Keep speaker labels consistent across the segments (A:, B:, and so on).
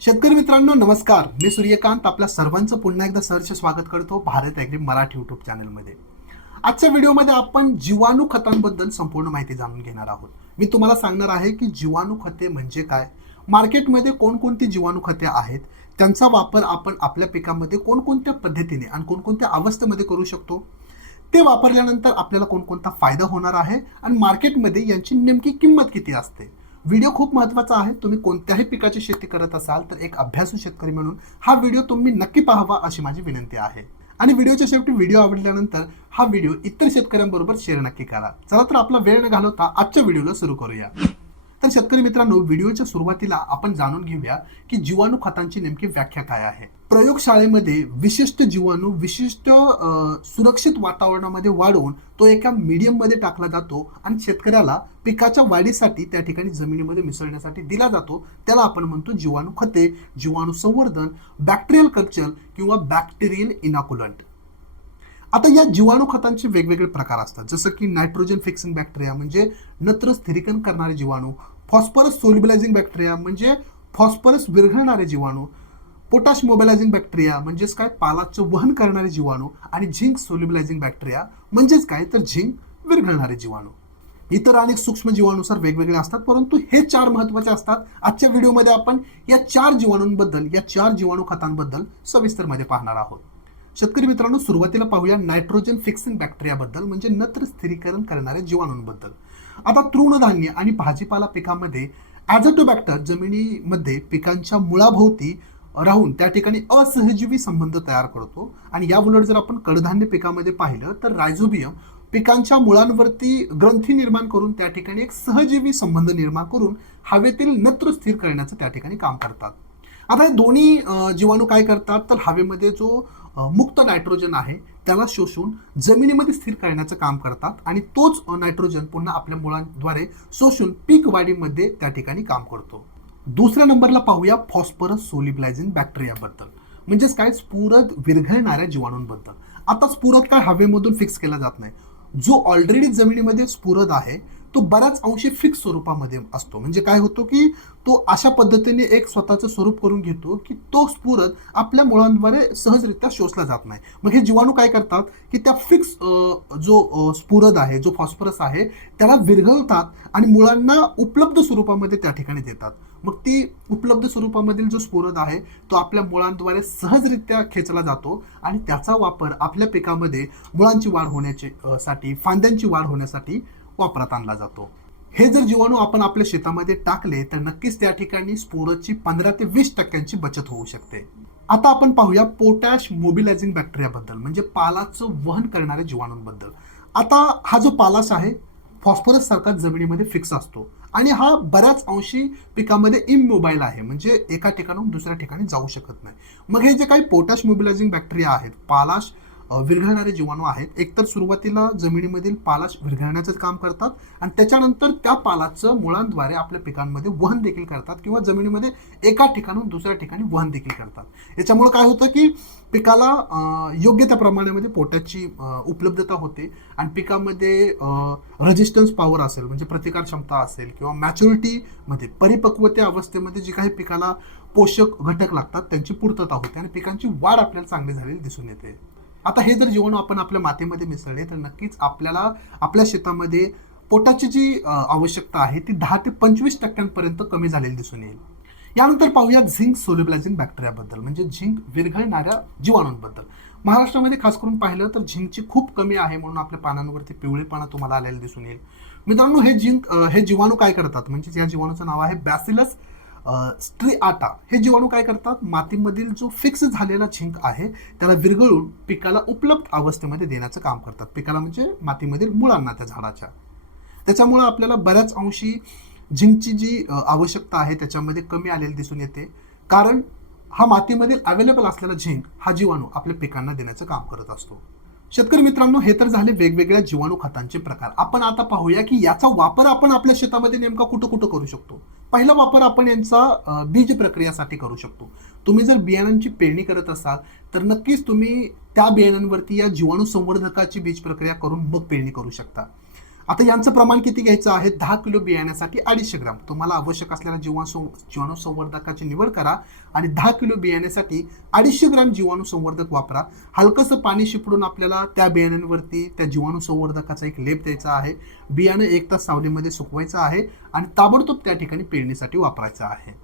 A: शेतकरी मित्रांनो नमस्कार. मी सूर्यकांत. आपल्या सर्वांचं पुन्हा एकदा सहर्ष स्वागत करतो भारत ॲग्री मराठी युट्यूब चॅनलमध्ये. आजच्या व्हिडिओमध्ये आपण जीवाणू खतांबद्दल संपूर्ण माहिती जाणून घेणार आहोत. मी तुम्हाला सांगणार आहे की जीवाणू खते म्हणजे काय? मार्केटमध्ये कोणकोणती जीवाणू खते आहेत? त्यांचा वापर आपण आपल्या पिकामध्ये कोणकोणत्या पद्धतीने आणि कोणकोणत्या अवस्थेमध्ये करू शकतो? ते वापरल्यानंतर आपल्याला कोणकोणता फायदा होणार आहे? आणि मार्केटमध्ये यांची नेमकी किंमत किती असते? व्हिडिओ खूप महत्त्वाचा आहे. तुम्ही कोणत्याही पिकाची शेती करत असाल तर एक अभ्यासू शेतकरी म्हणून हा व्हिडिओ तुम्ही नक्की पाहावा अशी माझी विनंती आहे. आणि व्हिडिओच्या शेवटी व्हिडिओ आवडल्यानंतर हा व्हिडिओ इतर शेतकऱ्यांबरोबर शेअर नक्की करा. चला तर आपला वेळ न घालवता आजच्या व्हिडिओला सुरू करूया. तर शेतकरी मित्रांनो व्हिडिओच्या सुरुवातीला आपण जाणून घेऊया की जीवाणू खतांची नेमकी व्याख्या काय आहे. प्रयोगशाळेमध्ये विशिष्ट जीवाणू विशिष्ट सुरक्षित वातावरणामध्ये वाढवून तो एका मीडियममध्ये टाकला जातो आणि शेतकऱ्याला पिकाच्या वाढीसाठी त्या ठिकाणी जमिनीमध्ये मिसळण्यासाठी दिला जातो. त्याला आपण म्हणतो जीवाणू खते जीवाणू संवर्धन बॅक्टेरियल कल्चर किंवा बॅक्टेरियल इनाकुलंट आता या जीवाणू खतांचे वेगवेगळे प्रकार असतात. जसं की नायट्रोजन फिक्सिंग बॅक्टेरिया म्हणजे नत्र स्थिरीकरण करणारे जीवाणू फॉस्फरस सोलिबलायझिंग बॅक्टेरिया म्हणजे फॉस्फरस विरघळणारे जीवाणू पोटॅश मोबिलायझिंग बॅक्टेरिया म्हणजेच काय? पालाचं वहन करणारे जीवाणू आणि झिंक सोलिबलायझिंग बॅक्टेरिया म्हणजेच काय? तर झिंक विरघळणारे जीवाणू. इतर अनेक सूक्ष्म जीवाणूनुसार वेगवेगळे असतात परंतु हे चार महत्त्वाचे असतात. आजच्या व्हिडिओमध्ये आपण या चार जीवाणूंबद्दल या चार जीवाणू खतांबद्दल सविस्तरमध्ये पाहणार आहोत. शेतकरी मित्रांनो सुरुवातीला पाहूया नायट्रोजन फिक्सिंग बॅक्टेरियाबद्दल म्हणजे नत्र स्थिरीकरण करणाऱ्या जीवाणूंबद्दल. आता तृणधान्य आणि भाजीपाला पिकामध्ये ॲझोटोबॅक्टर जमिनीमध्ये पिकांच्या मुळाभोवती राहून त्या ठिकाणी असहजीवी संबंध तयार करतो. आणि या उलट जर आपण कडधान्य पिकामध्ये पाहिलं तर रायझोबियम पिकांच्या मुळांवरती ग्रंथी निर्माण करून त्या ठिकाणी एक सहजीवी संबंध निर्माण करून हवेतील नत्र स्थिर करण्याचं त्या ठिकाणी काम करतात. आता हे दोन्ही जीवाणू काय करतात? तर हवेमध्ये जो मुक्त नायट्रोजन आहे त्याला शोषून जमिनीमध्ये स्थिर करण्याचं काम करतात आणि तोच नायट्रोजन पुन्हा आपल्या मुळांद्वारे शोषून पीक वाढीमध्ये त्या ठिकाणी काम करतो. दुसऱ्या नंबरला पाहूया फॉस्फरस सोलिबलायझिंग बॅक्टेरियाबद्दल. म्हणजेच काय? स्फुरद विरघळणाऱ्या जीवाणूंबद्दल. आता स्फुरद काय? हवेमधून फिक्स केला जात नाही. जो ऑलरेडी जमिनीमध्ये स्फुरद आहे तो बऱ्याच अंशी फिक्स स्वरूपामध्ये असतो. म्हणजे काय होतो की तो अशा पद्धतीने एक स्वतःचं स्वरूप करून घेतो की तो स्फुरद आपल्या मुळांद्वारे सहजरित्या शोषला जात नाही. मग हे जीवाणू काय करतात की त्या फिक्स जो स्फुरद आहे जो फॉस्फरस आहे त्याला विरघळतात आणि मुळांना उपलब्ध स्वरूपामध्ये त्या ठिकाणी देतात. मग ती उपलब्ध स्वरूपामधील जो स्फुरद आहे तो आपल्या मुळांद्वारे सहजरित्या खेचला जातो आणि त्याचा वापर आपल्या पिकामध्ये मुळांची वाढ होण्याची साठी फांद्यांची वाढ होण्यासाठी वापरात आणला जातो. हे जर जीवाणू आपण आपल्या शेतामध्ये टाकले तर नक्कीच त्या ठिकाणी स्पोरची पंधरा ते वीस टक्क्यांची बचत होऊ शकते. आता आपण पाहूया पोटॅश मोबिलायझिंग बॅक्टेरियाबद्दल म्हणजे पालाचं वहन करणाऱ्या जीवाणूंबद्दल. आता हा जो पालाश आहे फॉस्फरस सारखा जमिनीमध्ये फिक्स असतो आणि हा बऱ्याच अंशी पिकामध्ये इमोबाईल आहे म्हणजे एका ठिकाणाहून दुसऱ्या ठिकाणी जाऊ शकत नाही. मग हे जे काही पोटॅश मोबिलायझिंग बॅक्टेरिया आहेत पालाश विरघळणारे जीवाणू आहेत. एकतर सुरुवातीला जमिनीमधील पालाच विरघळण्याचं काम करतात आणि त्याच्यानंतर त्या पालाचं मुळांद्वारे आपल्या पिकांमध्ये वहन देखील करतात किंवा जमिनीमध्ये एका ठिकाणून दुसऱ्या ठिकाणी वहन देखील करतात. याच्यामुळे काय होतं की पिकाला योग्य त्या प्रमाणामध्ये पोटाची उपलब्धता होते आणि पिकामध्ये रेजिस्टन्स पॉवर असेल म्हणजे प्रतिकार क्षमता असेल किंवा मॅच्युरिटीमध्ये परिपक्वते अवस्थेमध्ये जी काही पिकाला पोषक घटक लागतात त्यांची पूर्तता होते आणि पिकांची वाढ आपल्याला चांगली झालेली दिसून येते. आता हे जर जीवाणू आपण आपल्या मातीमध्ये मिसळले तर नक्कीच आपल्याला आपल्या शेतामध्ये पोटाची जी आवश्यकता आहे ती दहा ते पंचवीस टक्क्यांपर्यंत कमी झालेली दिसून येईल. यानंतर पाहूया झिंक सोल्युबलायझिंग बॅक्टेरियाबद्दल म्हणजे झिंक विरघळणाऱ्या जीवाणूंबद्दल. महाराष्ट्रामध्ये खास करून पाहिलं तर झिंकची खूप कमी आहे म्हणून आपल्या पानांवरती पिवळेपणा तुम्हाला आलेला दिसून येईल. मित्रांनो हे झिंक हे जीवाणू काय करतात? म्हणजे या जीवाणूचं नाव आहे बॅसिलस स्ट्रिआटा हे जीवाणू काय करतात? मातीमधील जो फिक्स झालेला झिंक आहे त्याला विरघळून पिकाला उपलब्ध अवस्थेमध्ये देण्याचं काम करतात. पिकाला म्हणजे मातीमधील मुळांना त्या झाडाच्या. त्याच्यामुळं आपल्याला बऱ्याच अंशी झिंकची जी आवश्यकता आहे त्याच्यामध्ये कमी आलेली दिसून येते. कारण हा मातीमधील अवेलेबल असलेला झिंक हा जीवाणू आपल्या पिकांना देण्याचं काम करत असतो. शेतकरी मित्रांनो हे तर झाले वेगवेगळ्या जीवाणू खतांचे प्रकार. आपण आता पाहूया की याचा वापर आपण आपल्या शेतामध्ये नेमका कुठं कुठं करू शकतो? पहिला वापर आपण यांचा बीज प्रक्रियासाठी करू शकतो. तुम्ही जर बियाणांची पेरणी करत असाल तर नक्कीच तुम्ही त्या बियाणांवरती या जीवाणू संवर्धकाची बीज प्रक्रिया करून मग पेरणी करू शकता. आता यांचं प्रमाण किती घ्यायचं आहे? दहा किलो बियाण्यासाठी अडीचशे ग्राम. तुम्हाला आवश्यक असलेल्या जीवाणू जीवाणू संवर्धकाची निवड करा आणि दहा किलो बियाण्यासाठी अडीचशे ग्राम जीवाणू संवर्धक वापरा. हलकंसं पाणी शिपडून आपल्याला त्या बियाण्यांवरती त्या जीवाणू संवर्धकाचा एक लेप द्यायचा आहे. बियाणं एक तास सावलीमध्ये सुकवायचं आहे आणि ताबडतोब त्या ठिकाणी पेरणीसाठी वापरायचं आहे.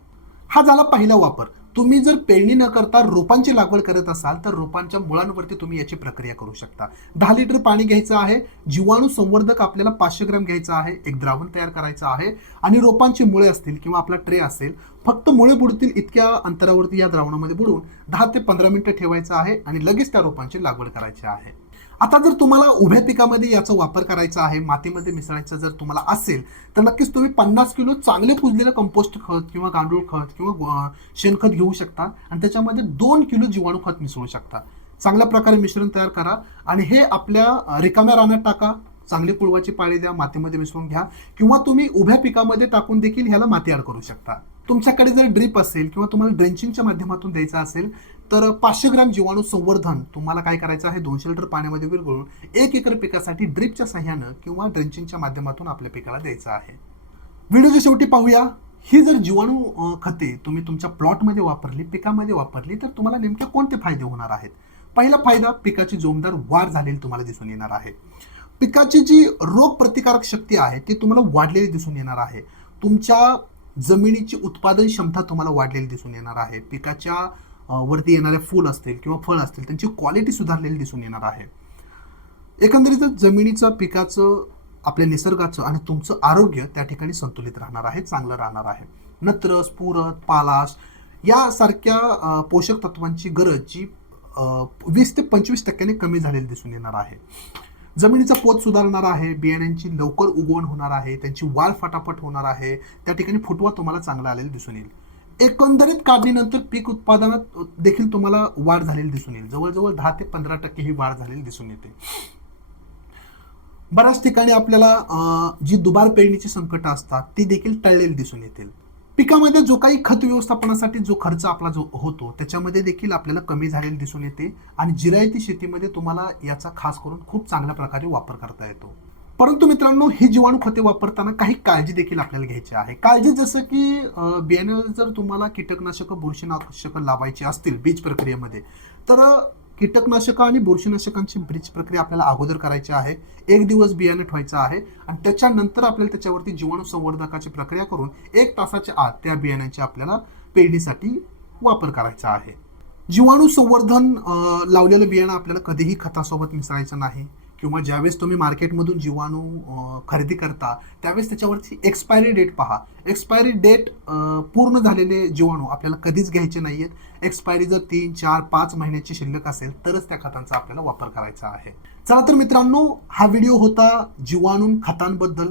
A: हा झाला पहिला वापर. तुम्ही जर पेरणी न करता रोपांची लागवड करत असाल तर रोपांच्या मुळांवरती तुम्ही याची प्रक्रिया करू शकता. दहा लिटर पाणी घ्यायचं आहे जीवाणू संवर्धक आपल्याला पाचशे ग्राम घ्यायचं आहे एक द्रावण तयार करायचं आहे आणि रोपांची मुळे असतील किंवा आपला ट्रे असेल फक्त मुळे बुडतील इतक्या अंतरावरती या द्रावणामध्ये बुडून दहा ते पंधरा मिनिटं ठेवायचं आहे आणि लगेच त्या रोपांची लागवड करायची आहे. आता जर तुम्हाला उभ्या पिकामध्ये याचा वापर करायचा आहे मातीमध्ये मिसळायचा जर तुम्हाला असेल तर नक्कीच तुम्ही पन्नास किलो चांगले कुजलेलं कंपोस्ट खत किंवा गांडूळ खत किंवा शेणखत घेऊ शकता आणि त्याच्यामध्ये दोन किलो जीवाणू खत मिसळू शकता. चांगल्या प्रकारे मिश्रण तयार करा आणि हे आपल्या रिकाम्या रानात टाका. चांगली पुळवाची पाळी द्या मातीमध्ये मिसळून घ्या किंवा तुम्ही उभ्या पिकामध्ये टाकून देखील ह्याला माती ॲड करू शकता. तुमच्याकडे जर ड्रिप असेल किंवा तुम्हाला ड्रेंचिंगच्या माध्यमातून द्यायचा असेल तर पाचशे ग्राम जीवाणू संवर्धन तुम्हाला काय करायचं आहे? दोनशे लिटर पाण्यामध्ये विरघळून एक एकर पिकासाठी ड्रिपच्या सहाय्यानं किंवा ड्रेंचिंगच्या माध्यमातून आपल्या पिकाला द्यायचं आहे. व्हिडिओच्या शेवटी पाहूया. ही जर जीवाणू खते तुम्ही तुमच्या प्लॉटमध्ये वापरली पिकामध्ये वापरली तर तुम्हाला नेमके कोणते फायदे होणार आहेत? पहिला फायदा पिकाची जोमदार वाढ झालेली तुम्हाला दिसून येणार आहे. पिकाची जी रोग प्रतिकारक शक्ती आहे ती तुम्हाला वाढलेली दिसून येणार आहे. तुमच्या जमिनीची उत्पादन क्षमता तुम्हाला वाढलेली दिसून येणार आहे. पिकाच्या वरती येणारे फूल असतील किंवा फळ असतील त्यांची क्वालिटी सुधारलेली दिसून येणार आहे. एकंदरीतच जमिनीचं पिकाचं आपल्या निसर्गाचं आणि तुमचं आरोग्य त्या ठिकाणी संतुलित राहणार आहे चांगलं राहणार आहे. नत्र स्फुरत पालाश यासारख्या पोषक तत्वांची गरज जी वीस ते पंचवीस टक्क्याने कमी झालेली दिसून येणार आहे. जमिनीचा पोत सुधारणार आहे बियाण्यांची लवकर उगवण होणार आहे त्यांची वाळ फटाफट होणार आहे त्या ठिकाणी फुटवा तुम्हाला चांगला आलेला दिसून येईल. एकंदरीत काढणीनंतर पीक उत्पादनात देखील तुम्हाला वाढ झालेली दिसून येईल. जवळजवळ दहा ते पंधरा टक्के ही वाढ झालेली दिसून येते. बऱ्याच ठिकाणी आपल्याला जी दुबार पेरणीची संकट असतात ती देखील टळलेली दिसून येतील. पिकामध्ये जो काही खत व्यवस्थापनासाठी जो खर्च आपला जो होतो त्याच्यामध्ये देखील आपल्याला कमी झालेली दिसून येते आणि जिरायती शेतीमध्ये तुम्हाला याचा खास करून खूप चांगल्या प्रकारे वापर करता येतो. परंतु मित्रांनो ही जीवाणू खते वापरताना काही काळजी देखील आपल्याला घ्यायची आहे. काळजी जसं की बियाणं जर तुम्हाला कीटकनाशकं बुरशीनाशकं लावायची असतील बीज प्रक्रियेमध्ये तर कीटकनाशक कीटकनाशकं आणि बुरशीनाशकांची ब्रीज प्रक्रिया आपल्याला अगोदर करायची आहे. एक दिवस बियाणं ठेवायचं आहे आणि त्याच्यानंतर आपल्याला त्याच्यावरती जीवाणू संवर्धकाची प्रक्रिया करून एक तासाच्या आत त्या बियाण्याची आपल्याला पेरणीसाठी वापर करायचा आहे. जीवाणू संवर्धन लावलेलं बियाणं आपल्याला कधीही खतासोबत मिसळायचं नाही. किंवा ज्यावेळेस तुम्ही मार्केटमधून जीवाणू खरेदी करता त्यावेळेस त्याच्यावरची एक्सपायरी डेट पहा. एक्सपायरी डेट पूर्ण झालेले जीवाणू आपल्याला कधीच घ्यायचे नाही आहेत एक्सपायरी जर तीन चार पाच महिन्याची शिल्लक असेल तरच त्या खतांचा आपल्याला वापर करायचा आहे. चला तर मित्रांनो हा व्हिडिओ होता जीवाणू खतांबद्दल.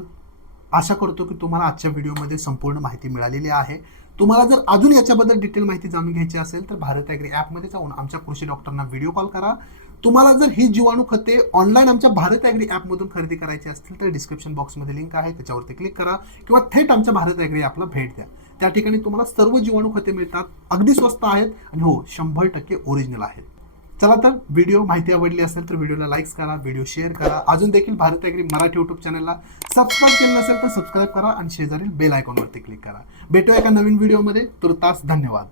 A: आशा करतो की तुम्हाला आजच्या व्हिडिओमध्ये संपूर्ण माहिती मिळालेली आहे. तुम्हाला जर अजून याच्याबद्दल डिटेल माहिती जाणून घ्यायची असेल तर भारत ॲग्री ॲपमध्ये जाऊन आमच्या कृषी डॉक्टरना व्हिडिओ कॉल करा. तुम्हाला जर ही जीवाणू खते ऑनलाईन आमच्या भारत ॲग्री ॲपमधून खरेदी करायची असतील तर डिस्क्रिप्शन बॉक्समध्ये लिंक आहे. त्याच्यावरती क्लिक करा किंवा थेट आमच्या भारत ॲग्री ॲपला भेट द्या. त्या ठिकाणी तुम्हाला सर्व जीवाणू खते मिळतात अगदी स्वस्त आहेत आणि हो शंभर टक्के ओरिजिनल आहेत. चला तर व्हिडिओ माहिती आवडली असेल तर व्हिडिओला लाईक्स करा व्हिडिओ शेअर करा. अजून देखील भारत ॲग्री मराठी यूट्यूब चॅनलला सबस्क्राईब केलं नसेल तर सबस्क्राईब करा आणि शेजारील बेल आयकॉनवरती क्लिक करा. भेटूया एका नवीन व्हिडिओमध्ये तुर्तास धन्यवाद.